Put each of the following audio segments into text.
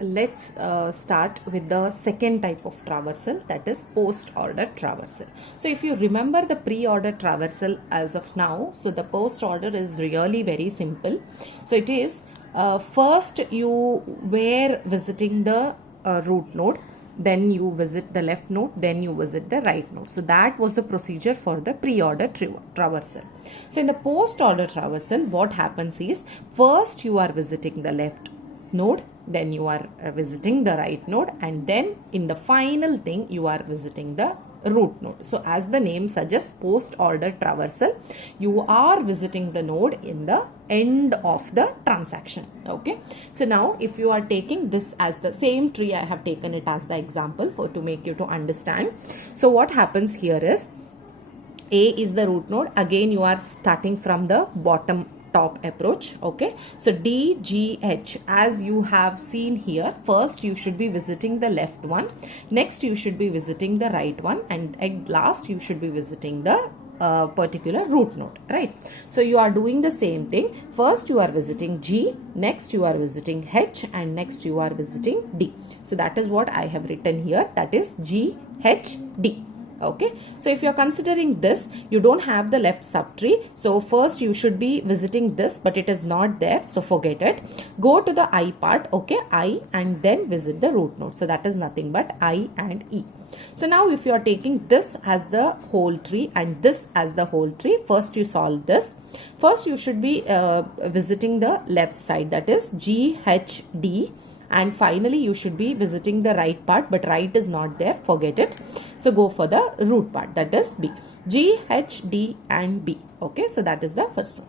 let's start with the second type of traversal, that is post-order traversal. So if you remember the pre-order traversal as of now, so the post-order is really very simple. So it is first you were visiting the root node, then you visit the left node, then you visit the right node. So that was the procedure for the pre-order traversal. So in the post-order traversal, what happens is first you are visiting the left node, then you are visiting the right node, and then in the final thing you are visiting the root node. So as the name suggests, post order traversal, you are visiting the node in the end of the transaction. Okay, so now if you are taking this as the same tree, I have taken it as the example for to make you to understand. So what happens here is A is the root node. Again you are starting from the bottom top approach. Okay, so D, G, H, as you have seen here, first you should be visiting the left one, next you should be visiting the right one, and at last you should be visiting the particular root node, right? So you are doing the same thing. First you are visiting G, next you are visiting H, and next you are visiting D. So that is what I have written here, that is G, H, D. Okay, so if you are considering this, you don't have the left subtree, so first you should be visiting this, but it is not there, so forget it. Go to the I part, okay, I, and then visit the root node. So that is nothing but I and E. So now if you are taking this as the whole tree and this as the whole tree, first you solve this. First you should be visiting the left side, that is G, H, D. And finally you should be visiting the right part, but right is not there, forget it. So go for the root part, that is B. G, H, D and B. Okay, so that is the first one.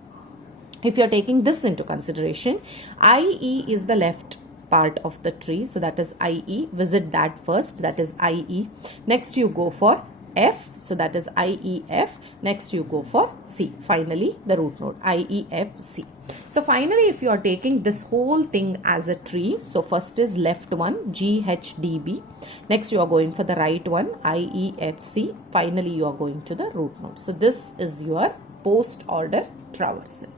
If you are taking this into consideration, IE is the left part of the tree, so that is IE. Visit that first, that is IE. Next you go for F, so that is IEF. Next you go for C. Finally the root node IEFC. So finally if you are taking this whole thing as a tree, so first is left one GHDB, next you are going for the right one IEFC, finally you are going to the root node. So this is your post order traversal.